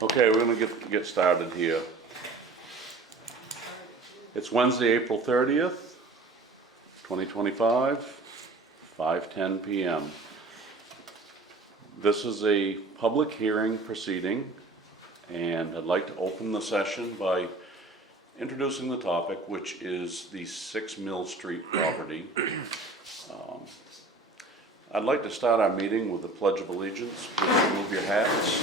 Okay, we're gonna get started here. It's Wednesday, April 30th, 2025, 5:10 PM. This is a public hearing proceeding, and I'd like to open the session by introducing the topic, which is the 6 Mill Street property. I'd like to start our meeting with the Pledge of Allegiance. Please remove your hats.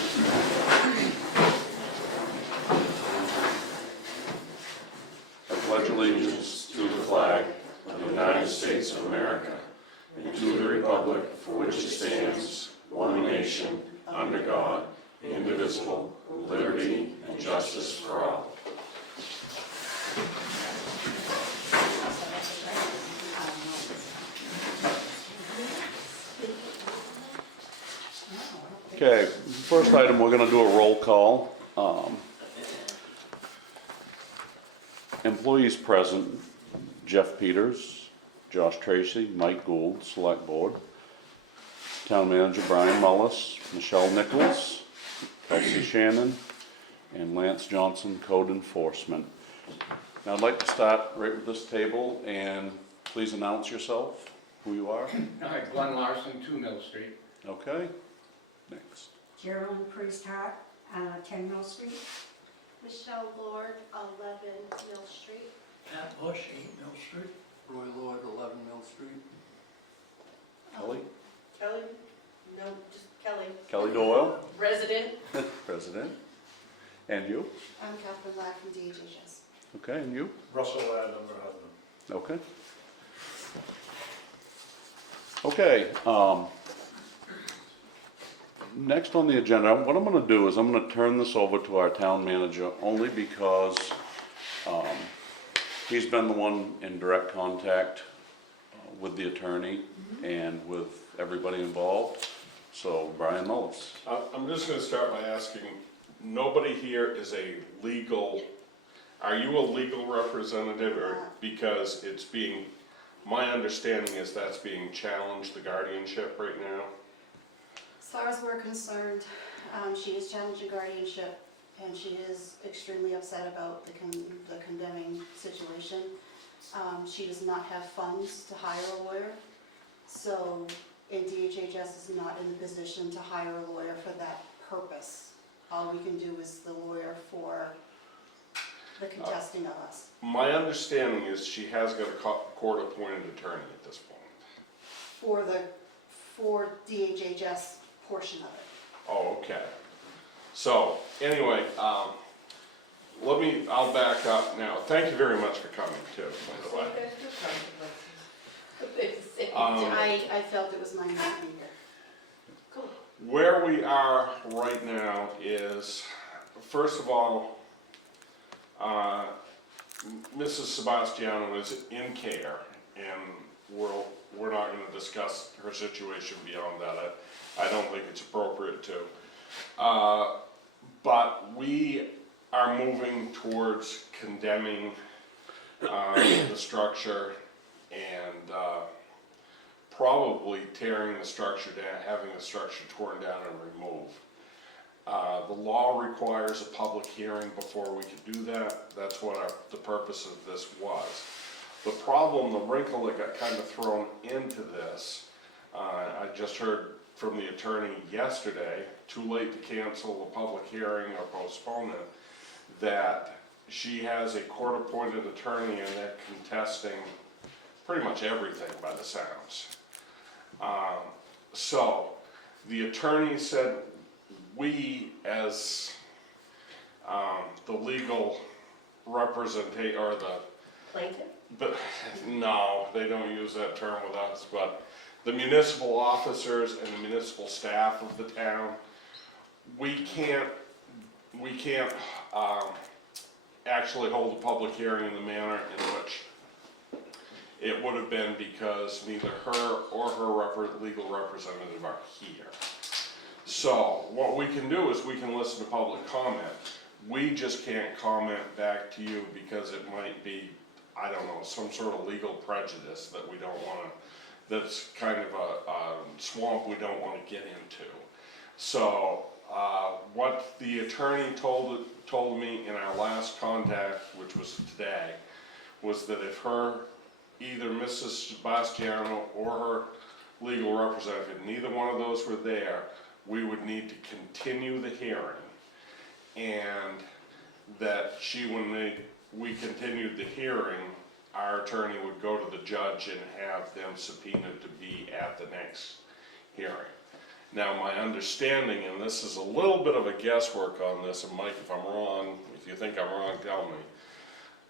I pledge allegiance to the flag of the United States of America and to the republic for which it stands, one nation, under God, indivisible, with liberty and justice for all. Okay, first item, we're gonna do a roll call. Employees present: Jeff Peters, Josh Tracy, Mike Gould, Select Board, Town Manager Brian Mullis, Michelle Nichols, Kelsey Shannon, and Lance Johnson, Code Enforcement. Now I'd like to start right with this table, and please announce yourself, who you are. Hi, Glenn Larson, 2 Mill Street. Okay, next. Geraldine Priest-Hart, 10 Mill Street. Michelle Lord, 11 Mill Street. Pat Bush, 8 Mill Street. Roy Lord, 11 Mill Street. Kelly? Kelly, no, just Kelly. Kelly Doyle, Resident. President. And you? I'm Catherine Lack from DHHS. Okay, and you? Russell Ladd, number husband. Okay. Okay, next on the agenda, what I'm gonna do is I'm gonna turn this over to our town manager, only because, he's been the one in direct contact with the attorney and with everybody involved. So, Brian Mullis. I'm just gonna start by asking, nobody here is a legal, are you a legal representative, or, because it's being, my understanding is that's being challenged, the guardianship right now? As far as we're concerned, she is challenging guardianship, and she is extremely upset about the condemning situation. She does not have funds to hire a lawyer, so, and DHHS is not in the position to hire a lawyer for that purpose. All we can do is the lawyer for the contesting of us. My understanding is she has got a court-appointed attorney at this point. For DHHS portion of it. Oh, okay. So, anyway, I'll back up now. Thank you very much for coming too, by the way. I felt it was my night to be here. Cool. Where we are right now is, first of all, Mrs. Sebastiano is in care, and we're not going to discuss her situation beyond that. I don't think it's appropriate to. But we are moving towards condemning the structure and probably tearing the structure down, having the structure torn down and removed. The law requires a public hearing before we can do that. That's what the purpose of this was. The problem, the wrinkle that got kind of thrown into this, I just heard from the attorney yesterday, too late to cancel a public hearing or postpone it, that she has a court-appointed attorney and they're contesting pretty much everything by the sounds. So the attorney said we, as the legal representation, or the Plaintiff? but no, they don't use that term with us, but the municipal officers and the municipal staff of the town, we can't actually hold a public hearing in the manner in which it would have been, because neither her or her legal representative are here. So what we can do is we can listen to public comment. We just can't comment back to you because it might be, I don't know, some sort of legal prejudice that we don't want to, that's kind of a swamp we don't want to get into. So What the attorney told me in our last contact, which was today, was that if either Mrs. Sebastiano or her legal representative, neither one of those were there, we would need to continue the hearing. And that when we continued the hearing, our attorney would go to the judge and have them subpoenaed to be at the next hearing. Now, my understanding, and this is a little bit of a guesswork on this, and Mike, if I'm wrong, if you think I'm wrong, tell me.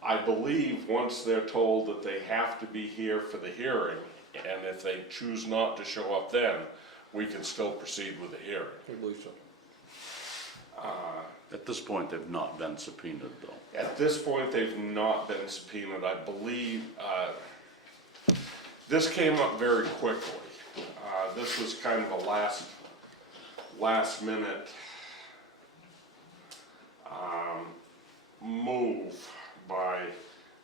I believe once they're told that they have to be here for the hearing, and if they choose not to show up then, we can still proceed with the hearing. I believe so. At this point, they've not been subpoenaed though. At this point, they've not been subpoenaed. I believe, this came up very quickly. This was kind of a last minute move by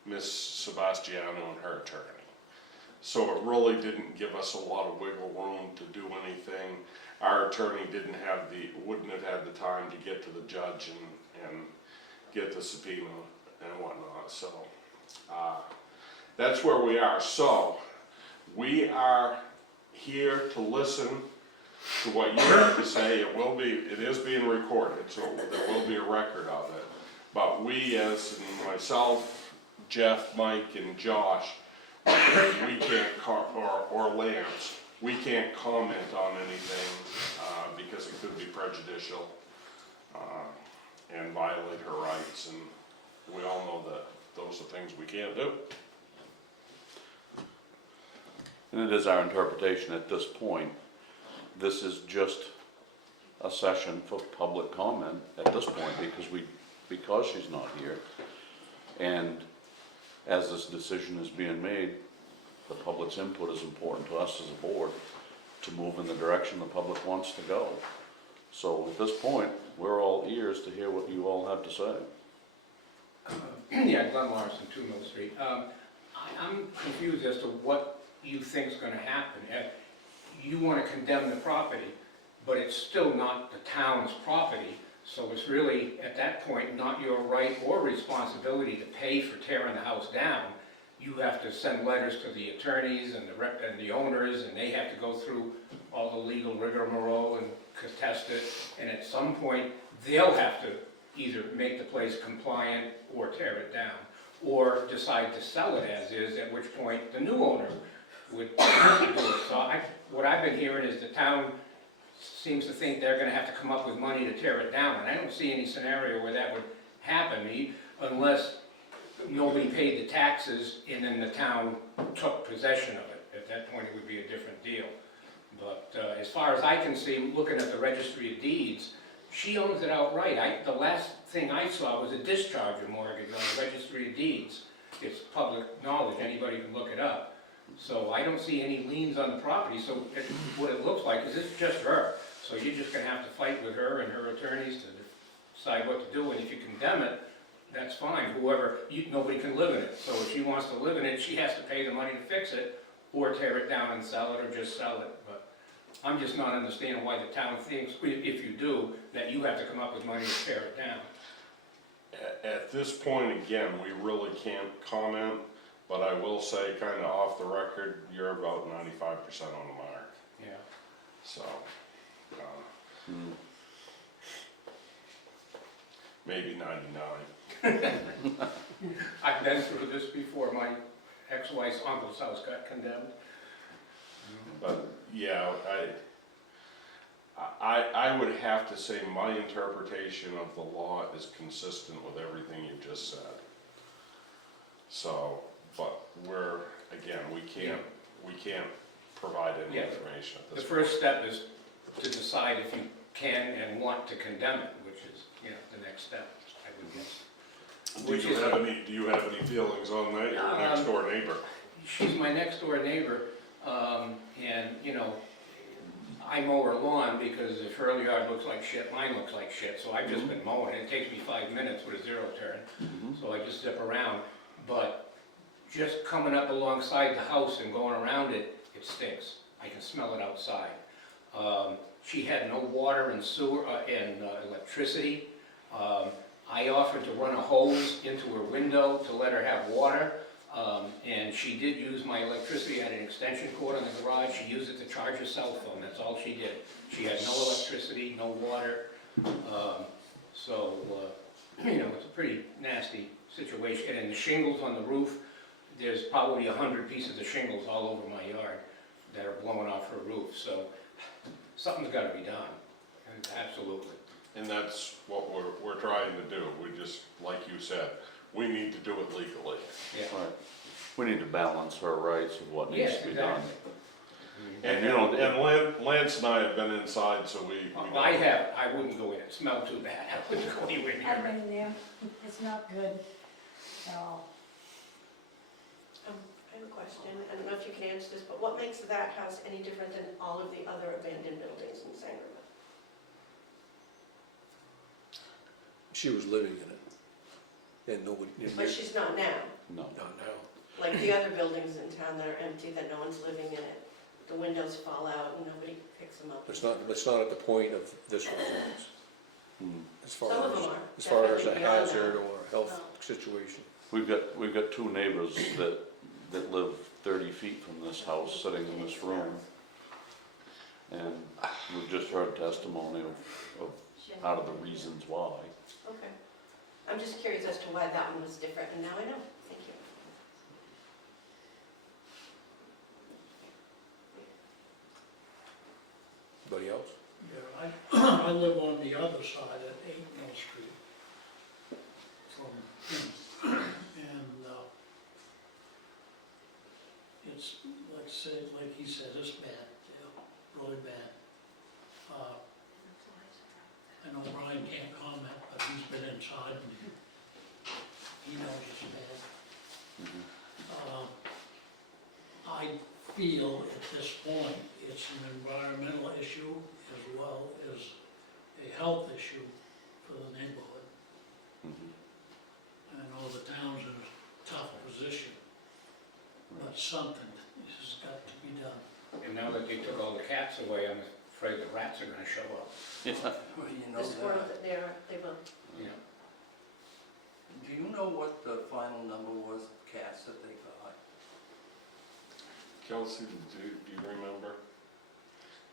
Ms. Sebastiano and her attorney. So it really didn't give us a lot of wiggle room to do anything. Our attorney wouldn't have had the time to get to the judge and get the subpoena and whatnot, so, that's where we are. So, we are here to listen to what you have to say. It is being recorded, so there will be a record of it. But we, as in myself, Jeff, Mike, and Josh, we can't, or Lance, we can't comment on anything, because it could be prejudicial, and violate her rights, and we all know that those are things we can't do. And it is our interpretation at this point, this is just a session for public comment at this point because she's not here. And as this decision is being made, the public's input is important to us as a board to move in the direction the public wants to go. So at this point, we're all ears to hear what you all have to say. Yeah, Glenn Larson, 2 Mill Street. I'm confused as to what you think's gonna happen. You wanna condemn the property, but it's still not the town's property, so it's really, at that point, not your right or responsibility to pay for tearing the house down. You have to send letters to the attorneys and the owners, and they have to go through all the legal rigmarole and contest it, and at some point, they'll have to either make the place compliant or tear it down, or decide to sell it as is, at which point the new owner would do it. So what I've been hearing is the town seems to think they're gonna have to come up with money to tear it down, and I don't see any scenario where that would happen, unless nobody paid the taxes and then the town took possession of it. At that point, it would be a different deal. But as far as I can see, looking at the registry of deeds, she owns it outright. The last thing I saw was a discharge of mortgage on the registry of deeds. It's public knowledge, anybody can look it up. So I don't see any liens on the property, so what it looks like is it's just her. So you're just gonna have to fight with her and her attorneys to decide what to do, and if you condemn it, that's fine. Nobody can live in it. So if she wants to live in it, she has to pay the money to fix it, or tear it down and sell it, or just sell it. But I'm just not understanding why the town thinks, if you do, that you have to come up with money to tear it down. At this point, again, we really can't comment, but I will say, kinda off the record, you're about 95% on the mark, Yeah. so, maybe 99. I've been through this before. My ex-wife's uncle's house got condemned. But, yeah, I would have to say my interpretation of the law is consistent with everything you just said. So, but we can't provide any Yeah. information at The this point. first step is to decide if you can and want to condemn it, which is, the next step, I would guess. Do you have any feelings on that, your next door neighbor? She's my next door neighbor, and, I mow her lawn because if her yard looks like shit, mine looks like shit, so I've just been mowing. It takes me 5 minutes with a zero turn, so I just zip around. But just coming up alongside the house and going around it, it stinks. I can smell it outside. She had no water and sewer, and electricity. I offered to run a hose into her window to let her have water, and she did use my electricity. I had an extension cord in the garage. She used it to charge her cell phone, that's all she did. She had no electricity, no water, so, it's a pretty nasty situation. And the shingles on the roof, there's probably 100 pieces of shingles all over my yard that are blowing off her roof, so something's gotta be done, and absolutely. And that's what we're trying to do. We just, like you said, we need to do it legally. Yeah. Right. We need to balance her rights with what needs Yes, to be done. exactly. And, You know, Lance and I have been inside, so we. I wouldn't go in, it smelled too bad, I wouldn't go anywhere I've near it. been there, it's not good at all. I have a question, I don't know if you can answer this, but what makes that house any different than all of the other abandoned buildings in Sangerville? She was living in it. And nobody, But she's not now, No. not now. like the other buildings in town that are empty, that no one's living in it. The windows fall out and nobody picks them up. It's not at the point of this residence, Hmm. as far Some of as, them are. as far as a definitely beyond hazard that. or a health Oh. situation. We've got two neighbors that live 30 feet from this house, sitting in this room. And we've just heard testimony of part of the reasons why. Okay. I'm just curious as to why that one was different, and now I know. Thank you. Anybody else? Yeah, I live on the other side at 8 Mill Street from him. And, it's, like he said, it's bad, yeah, really bad. I know Brian can't comment, but he's been inside and he knows it's bad. I feel at this point, it's an environmental issue as well as a health issue for the neighborhood. Mhm. I know the town's in a tough position, but something has got to be done. And now that they took all the cats away, I'm afraid the rats are gonna show up, Yeah. Well, you The know squirrels, that. they will. you know. Do you know what the final number was of cats that they got? Kelsey, do you remember?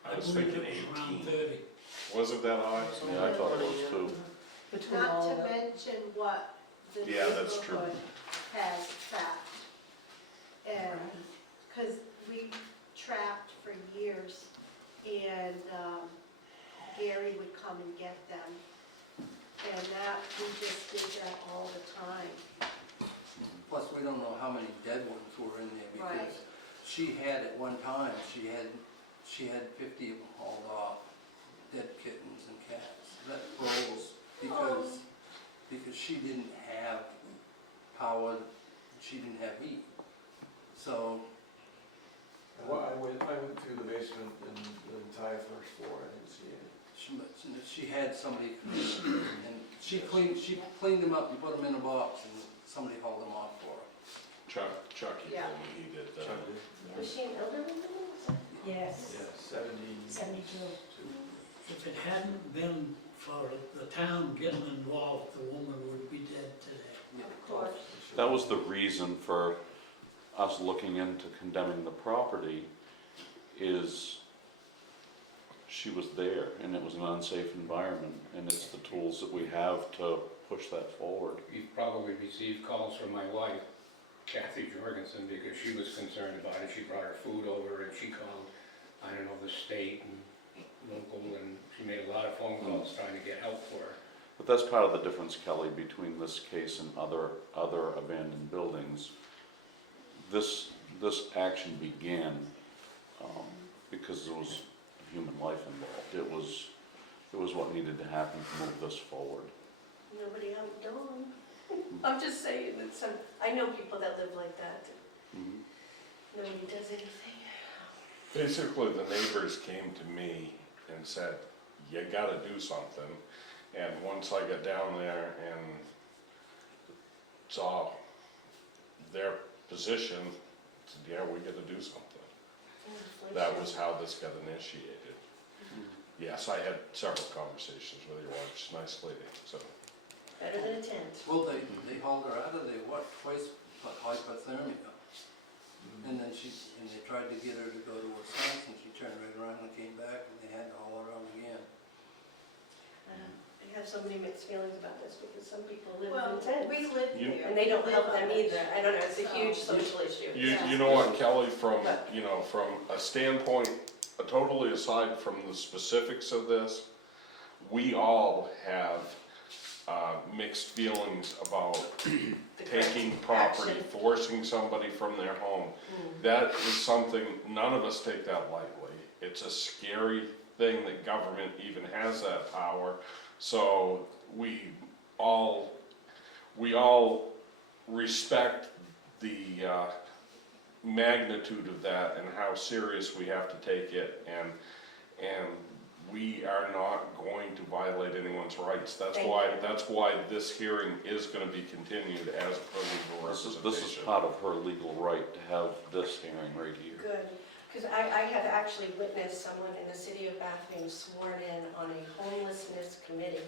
I was believe thinking it was around 18. 30. Was it that high? Yeah, I thought it was too. Between Not all to of them. mention what the Yeah, that's true. neighborhood has trapped. And, because we trapped for years, and Gary would come and get them. And that, we just did that all the time. Plus, we don't know how many dead ones were in there Right. because she had at one time, she had 50 of them hauled off, dead kittens and cats. That froze because she didn't have power, she didn't have heat. So, Well, I went through the basement and the entire first floor, I didn't see it. she had somebody come in and she cleaned them up and put them in a box and somebody hauled them off for her. Chucky Yeah. told me he did that. Chuck did. Was she an elderly woman? Yes, Yeah, 70. 72. If it hadn't been for the town getting involved, the woman would be dead today. Of course. That was the reason for us looking into condemning the property, is she was there and it was an unsafe environment, and it's the tools that we have to push that forward. You've probably received calls from my wife, Kathy Jorgensen, because she was concerned about it. She brought her food over and she called, I don't know, the state and local, and she made a lot of phone calls trying to get help for her. But that's part of the difference, Kelly, between this case and other abandoned buildings. This action began because there was human life involved. It was what needed to happen to move this forward. Nobody outdone. I'm just saying that I know people that live like that. Mhm. Nobody does anything. Basically, the neighbors came to me and said, you gotta do something. And once I got down there and saw their position, I said, yeah, we gotta do something. That was how this got initiated. yes, I had several conversations with your wife, she's a nice lady, so. Better than a tent. Well, they hauled her out of there, what, twice, hypothermia. And then they tried to get her to go to Wisconsin, she turned right around and came back, and they had to haul her out again. I have so many mixed feelings about this because some people live Well, in tents. we live You- there. And they don't We help live them on either. it. I don't know, it's a So- huge social issue. You know what, Kelly, from a standpoint, totally aside from the specifics of this, we all have mixed feelings about The taking correct property, action. forcing somebody from their home. Mm. That is something, none of us take that lightly. It's a scary thing that government even has that power. So we all respect the magnitude of that and how serious we have to take it, and we are not going to violate anyone's rights. That's Thank why this hearing is gonna be continued as per legal This is representation. part of her legal right to have this hearing right here. Good, because I have actually witnessed someone in the city of Bathurst sworn in on a homelessness committee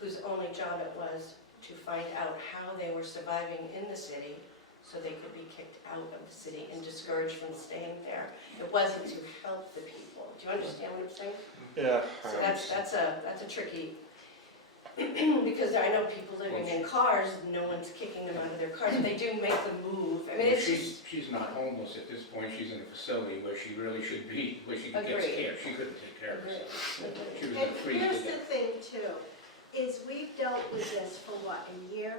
whose only job it was to find out how they were surviving in the city so they could be kicked out of the city and discouraged from staying there. It wasn't to help the people. Do you understand what I'm saying? Yeah. So that's a tricky, because I know people living in cars, no one's kicking them out of their cars, but they do make the move. I mean, it's just, She's not homeless at this point, she's in a facility where she really should be, where she gets Agreed. care, she couldn't take care of herself. Agreed. She was And in a freeze here's to the death. thing too, is we've dealt with this for what, a year?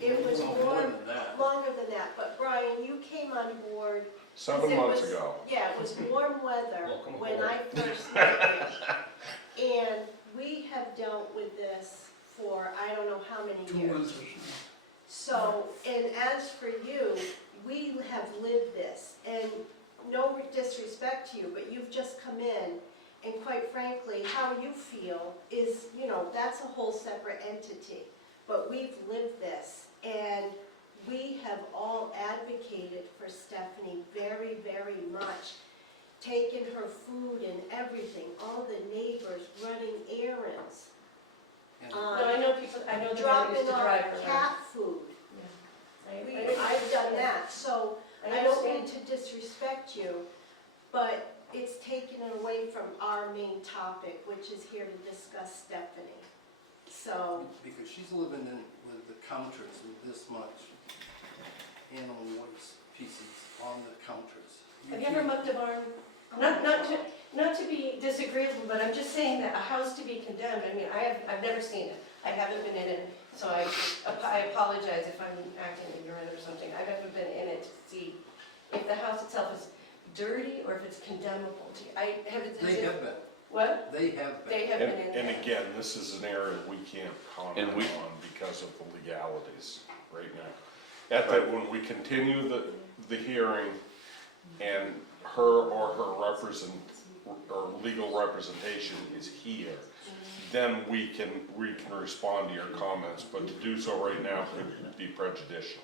It was Well, more more, than that. longer than that, but Brian, you came on board. 7 it months was- ago. Yeah, it was warm weather Welcome when aboard. I first met you. And we have dealt with this for I don't know how many 2 years. months or so. So, and as for you, we have lived this, and no disrespect to you, but you've just come in, and quite frankly, how you feel is, that's a whole separate entity. But we've lived this, and we have all advocated for Stephanie very, very much. Taken her food and everything, all the neighbors running errands. And- no, I know people, I know the guy Dropping used to off drive her. cat food. I've done that, so I don't mean to disrespect you, but it's taken it away from our main topic, which is here to discuss Stephanie. So, Because she's living in with the counters with this much animal waste pieces on the counters. Have you ever mucked a barn? Not to be disagreeable, but I'm just saying that a house to be condemned, I mean, I've never seen it. I haven't been in it, so I apologize if I'm acting ignorant or something. I've never been in it to see if the house itself is dirty or if it's condemnable. They have been, What? they have been. They have been in And there. again, this is an area we can't comment And we- on because of the legalities right now. When we continue the hearing and her or legal representation is here, then we can respond to your comments, but to do so right now could be prejudicial.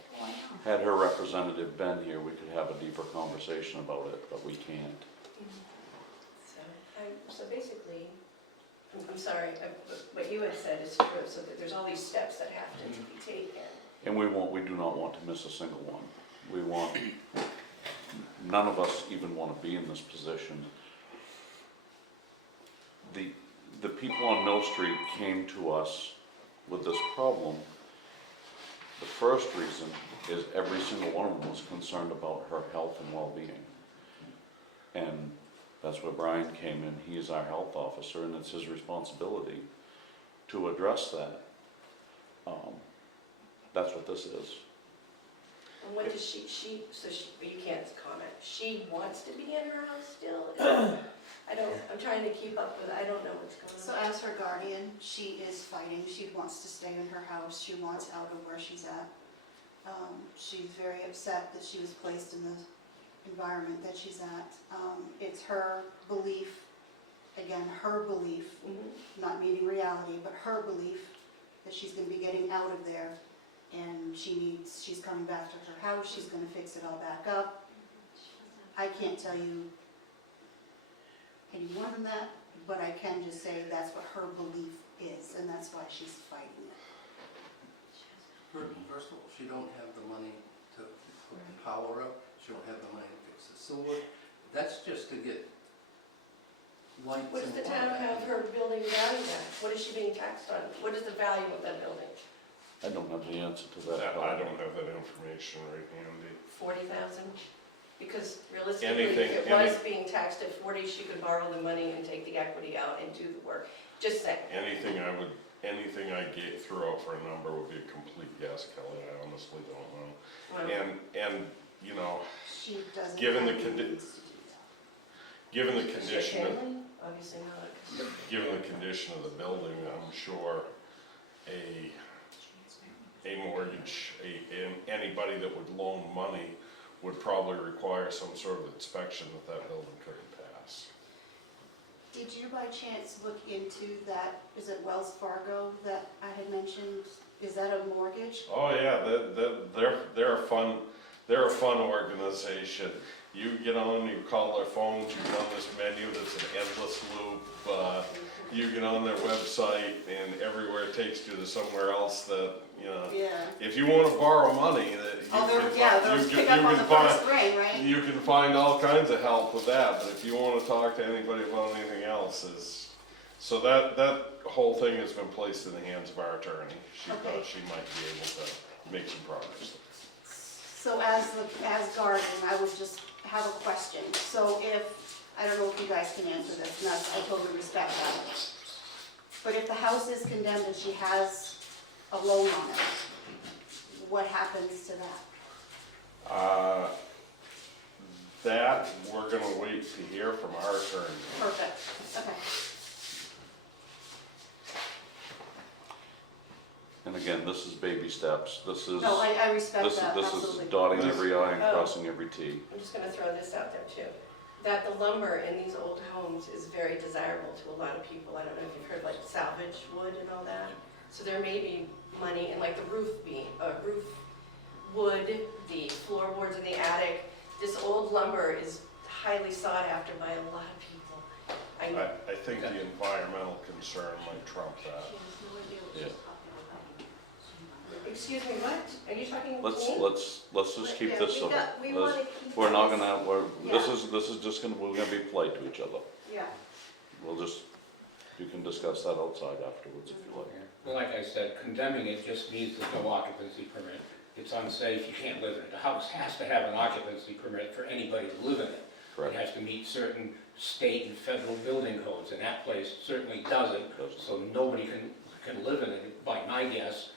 Had her representative been here, we could have a deeper conversation about it, but we can't. So basically, I'm sorry, what you had said is true, so that there's all these steps that have to be taken. And we do not want to miss a single one. None of us even want to be in this position. The people on Mill Street came to us with this problem. The first reason is every single one of them was concerned about her health and well-being. And that's where Brian came in. He is our health officer, and it's his responsibility to address that. That's what this is. And what does but you can't comment, she wants to be in her house still? I'm trying to keep up with, I don't know what's So going on. as her guardian, she is fighting, she wants to stay in her house, she wants out of where she's at. She's very upset that she was placed in the environment that she's at. It's her belief, again, her belief, Mhm. not meaning reality, but her belief that she's gonna be getting out of there, and she's coming back to her house, she's gonna fix it all back up. I can't tell you any more than that, but I can just say that's what her belief is, and that's why she's fighting it. First of all, she don't have the money to put the power up, she don't have the money to fix the sewer. That's just to get lights and What does the water. town have her building valued at? What is she being taxed on? What is the value of that building? I don't have the answer to that. I don't have that information right handy. 40,000? Because realistically, if Anything- it was being taxed at 40, she could borrow the money and take the equity out and do the work. Just saying. Anything I threw out for a number would be a complete guess, Kelly, I honestly don't know. Well, And, you know, She doesn't Given the have the condi- means to do that. given the is she a condition, family? Obviously not. given the condition of the building, I'm sure a mortgage, anybody that would loan money would probably require some sort of inspection that building couldn't pass. Did you by chance look into that, is it Wells Fargo that I had mentioned? Is that a mortgage? Oh, yeah, they're a fun organization. You get on, you call their phones, you get on this menu that's an endless loop. You get on their website and everywhere it takes you to somewhere else that, you know. Yeah. If you wanna borrow money, that you Oh, can they're, yeah, find, those pick up on the first ring, right? you can find all kinds of help with that, but if you wanna talk to anybody about anything else, so that whole thing has been placed in the hands of our attorney. She Okay. thought she might be able to make some progress. So as guardian, I would just have a question. So if, I don't know if you guys can answer this, and I totally respect that. But if the house is condemned and she has a loan on it, what happens to that? That, we're gonna wait to hear from our attorney. Perfect, okay. And again, this is baby steps. This is, No, I respect this is, that, this absolutely. is dotting every I and Oh. crossing every T. I'm just gonna throw this out there too. That the lumber in these old homes is very desirable to a lot of people. I don't know if you've heard like salvage wood and all that. So there may be money in like the roof wood, the floorboards in the attic. This old lumber is highly sought after by a lot of people. I think the environmental concern might trump that. Yeah. Excuse me, what? Are you talking to Let's me? just keep Yeah, this we civil. got- we Let's- wanna keep We're not this- gonna, Yeah. this is just gonna, we're gonna be polite to each other. Yeah. We'll just, you can discuss that outside afterwards if you like. Well, like I said, condemning it just means there's no occupancy permit. It's unsafe, you can't live in it. The house has to have an occupancy permit for anybody to live in it. It Correct? has to meet certain state and federal building codes, and that place certainly doesn't. Doesn't. So nobody can live in it, by my guess,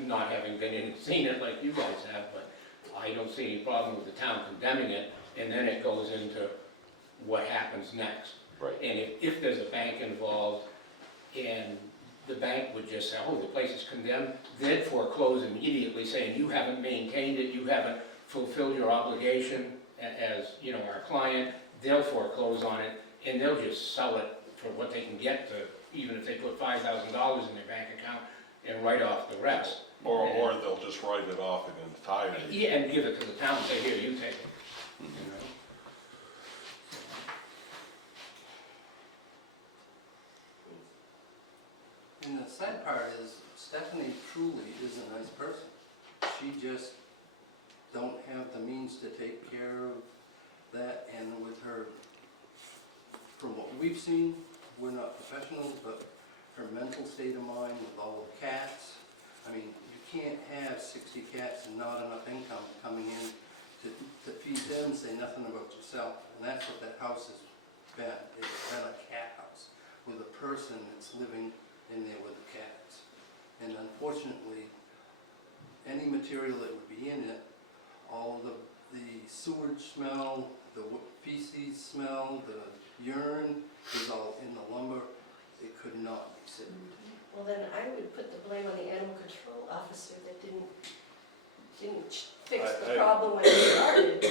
not having been in and seen it like you guys have, but I don't see any problem with the town condemning it, and then it goes into what happens next. Right. And if there's a bank involved, and the bank would just say, oh, the place is condemned, they'd foreclose immediately, saying, you haven't maintained it, you haven't fulfilled your obligation as, you know, our client, they'll foreclose on it, and they'll just sell it for what they can get to, even if they put $5,000 in their bank account and write off the rest. Or they'll just write it off in entirety. Yeah, and give it to the town, say, here, you take it, you know? And the sad part is Stephanie truly is a nice person. She just don't have the means to take care of that, and with her, from what we've seen, we're not professionals, but her mental state of mind with all the cats. I mean, you can't have 60 cats and not enough income coming in to feed them, say nothing about yourself. And that's what that house has been. It's been a cat house with a person that's living in there with the cats. And unfortunately, any material that would be in it, all the sewage smell, the feces smell, the urine is all in the lumber. It could not be sitting. Well, then I would put the blame on the animal control officer that didn't fix the problem when it started.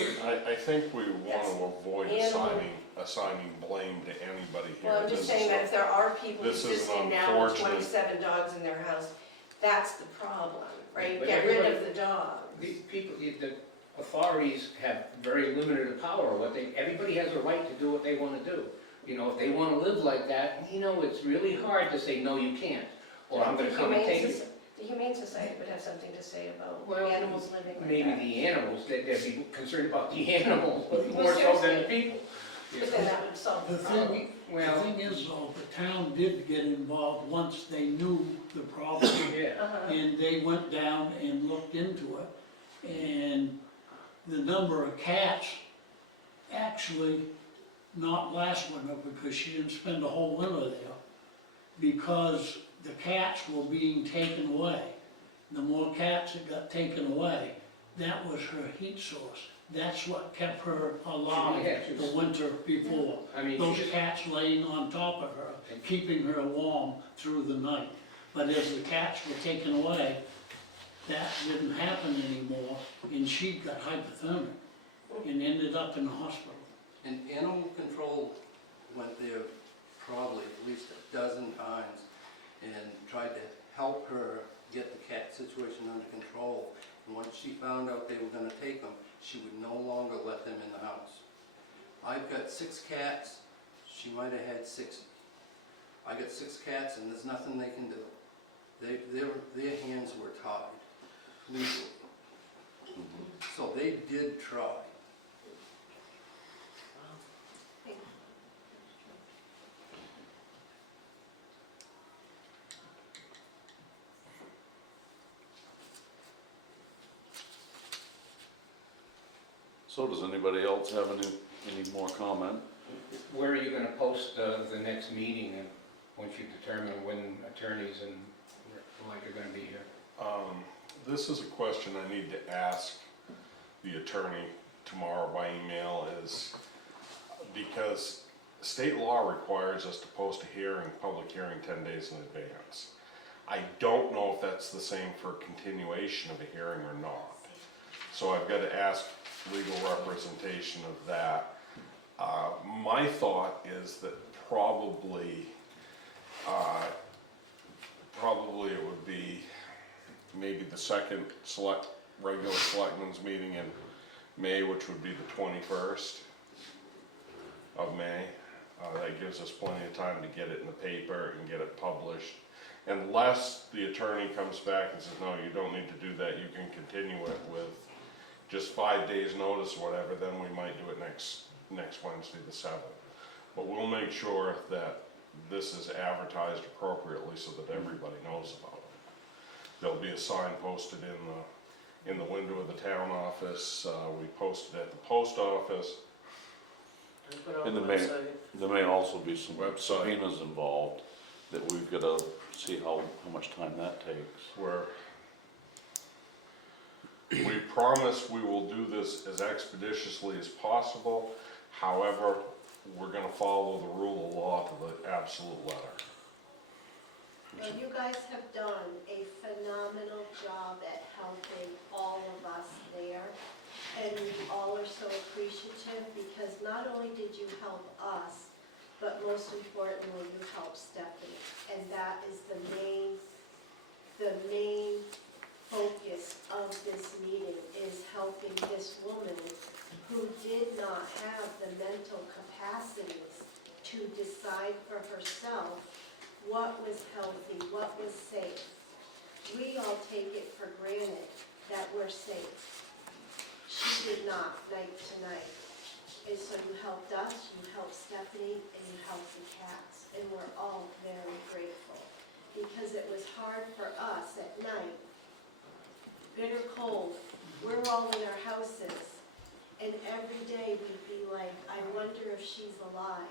I think we want Yes. to avoid Animal- assigning blame to anybody here. Well, I'm just saying that if there are people this is existing an now with unfortunate- 27 dogs in their house, that's the problem, right? But Get rid of everybody- the dogs. These people, the authorities have very limited power. Everybody has a right to do what they want to do. You know, if they wanna live like that, you know, it's really hard to say, no, you can't, or I'm gonna come and take you. The Humane Society would have something to say about Well, animals living like that. Maybe the animals, they'd be concerned about the animals, but Well, more so than the seriously. people. you But know. then that would solve the The problem. thing, the Well, thing is though, the town did get involved once they knew the problem. yeah, Uh-huh. And they went down and looked into it, and the number of cats actually not last winter, because she didn't spend a whole winter there, because the cats were being taken away. The more cats that got taken away, that was her heat source. That's what kept her alive Yeah, she was- the winter before. I mean, Those she- cats laying on top of her, keeping her warm through the night. But as the cats were taken away, that didn't happen anymore, and she got hypothermic and ended up in the hospital. And animal control went there probably at least a dozen times and tried to help her get the cat situation under control. And once she found out they were gonna take them, she would no longer let them in the house. I've got 6 cats, she might have had 60. I got 6 cats and there's nothing they can do. Their hands were tied, legally. So they did try. So does anybody else have any more comment? where are you gonna post the next meeting, and once you determine when attorneys and like are gonna be here? This is a question I need to ask the attorney tomorrow by email, is because state law requires us to post a hearing, public hearing 10 days in advance. I don't know if that's the same for continuation of a hearing or not. So I've got to ask legal representation of that. My thought is that probably it would be maybe the second regular selectmen's meeting in May, which would be the 21st of May. That gives us plenty of time to get it in the paper and get it published. Unless the attorney comes back and says, no, you don't need to do that, you can continue it with just 5 days notice or whatever, then we might do it next Wednesday the 7th. But we'll make sure that this is advertised appropriately so that everybody knows about it. There'll be a sign posted in the window of the town office. We posted at the post office. And there may also be some subpoenas involved that we've got to see how much time that takes. Where we promise we will do this as expeditiously as possible. However, we're gonna follow the rule of law to the absolute letter. Well, you guys have done a phenomenal job at helping all of us there. And we all are so appreciative because not only did you help us, but most importantly, you helped Stephanie. And that is the main focus of this meeting, is helping this woman who did not have the mental capacities to decide for herself what was healthy, what was safe. We all take it for granted that we're safe. She did not night to night. And so you helped us, you helped Stephanie, and you helped the cats. And we're all very grateful. Because it was hard for us at night, bitter cold, we're all in our houses. And every day we'd be like, I wonder if she's alive.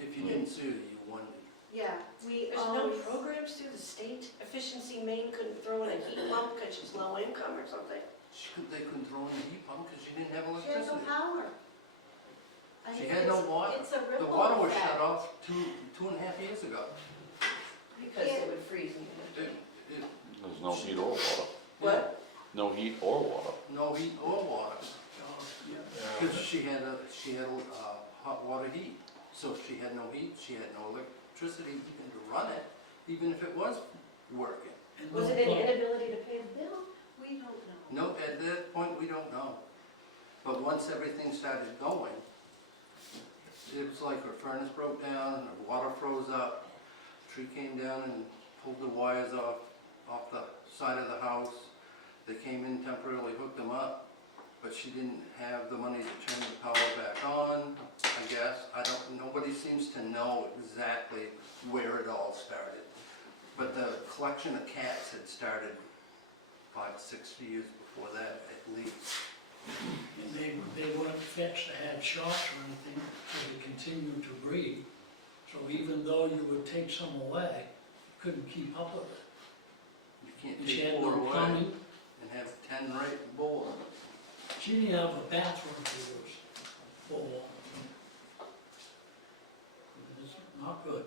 If you didn't sue her, you wondered. Yeah, we There's no always, programs through the state? Efficiency Maine couldn't throw in a heat pump because she's low income or something? They couldn't throw in a heat pump because she didn't have she had no electricity. power. I She mean, had no water. It's a The ripple water was effect. shut off two and a half years ago. Because it would freeze in the winter. There's no heat or water. What? No heat or water. No heat or water. Because she had hot water heat. So if she had no heat, she had no electricity even to run it, even if it was working. And Was no it any plug. inability to pay the bill? We don't know. No, at that point, we don't know. But once everything started going, it was like her furnace broke down, and her water froze up. Tree came down and pulled the wires off the side of the house. They came in temporarily, hooked them up, but she didn't have the money to turn the power back on, I guess. Nobody seems to know exactly where it all started. But the collection of cats had started 5-6 years before that, at least. And they weren't fixed to have shots or anything, so they continued to breed. So even though you would take some away, you couldn't keep up with it. You can't And she take had 4 no away plumbing, and have 10 right board. she didn't have a bathroom to use for. It's not good.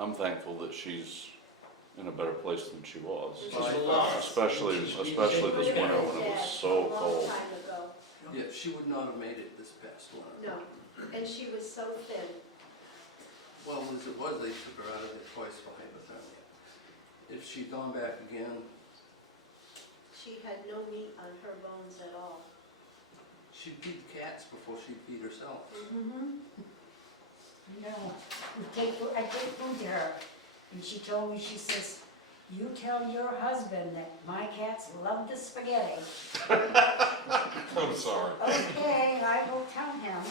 I'm thankful that she's in a better place than she was. It's a lot. Especially this winter when it was so cold. A long time ago, Yeah, she would not have made it this past winter. no, and she was so thin. Well, as it was, they took her out of there twice for hypothermia. If she'd gone back again, She had no meat on her bones at all. she'd feed cats before she'd feed herself. Mm-hmm. No, I take food to her, and she told me, she says, "You tell your husband that my cats love the spaghetti." I'm sorry. Okay, I will tell him.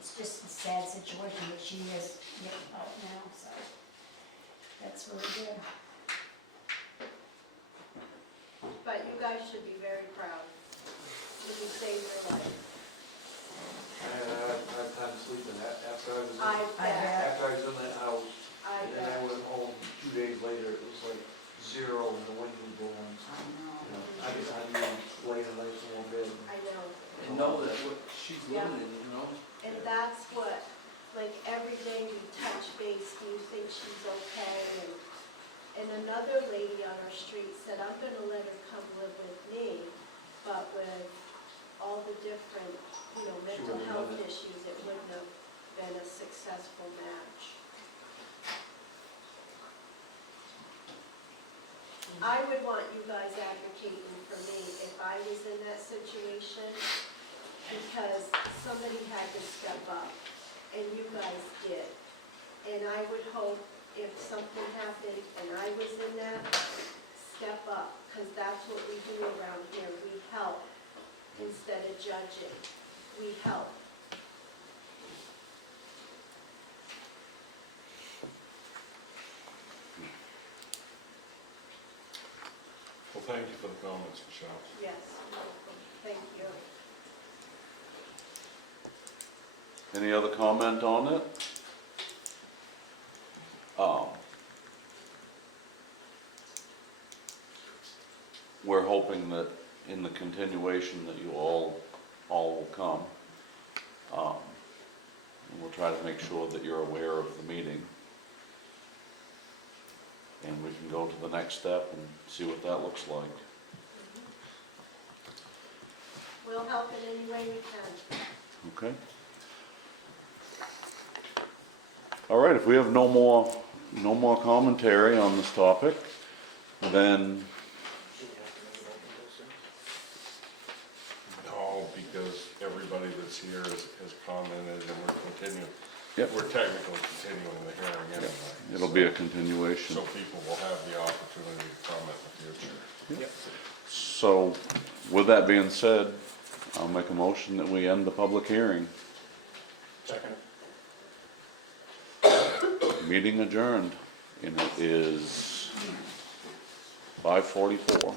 It's just a sad situation that she is out now, so that's really good. But you guys should be very proud. You saved her life. And I had time sleeping after I was, I bet, after I was in that house. I And then I bet. went home 2 days later, it was like 0 and the wind was blowing. I know. You know, I knew lay in a nice warm bed. I know. And know that what she's Yeah. living in, you know? And that's what, like, every day we touch base, do you think she's okay? And another lady on our street said, I'm gonna let her come live with me, but with all the different, mental wouldn't health have it. issues, it wouldn't have been a successful match. I would want you guys advocating for me if I was in that situation, because somebody had to step up, and you guys did. And I would hope if something happened and I was in that, step up, because that's what we do around here. We help instead of judging. We help. Well, thank you for the comments, Michelle. Yes, you're welcome. Thank you. Any other comment on it? We're hoping that in the continuation that you all will come. And we'll try to make sure that you're aware of the meeting. And we can go to the next step and see what that looks like. We'll help in any way we can. Okay? All right, if we have no more commentary on this topic, then No, because everybody that's here has commented and we're continuing. Yep. We're technically continuing the hearing anyway. it'll be a continuation. So people will have the opportunity to comment in the future. So, with that being said, I'll make a motion that we end the public hearing. Second. Meeting adjourned, and it is 5:44.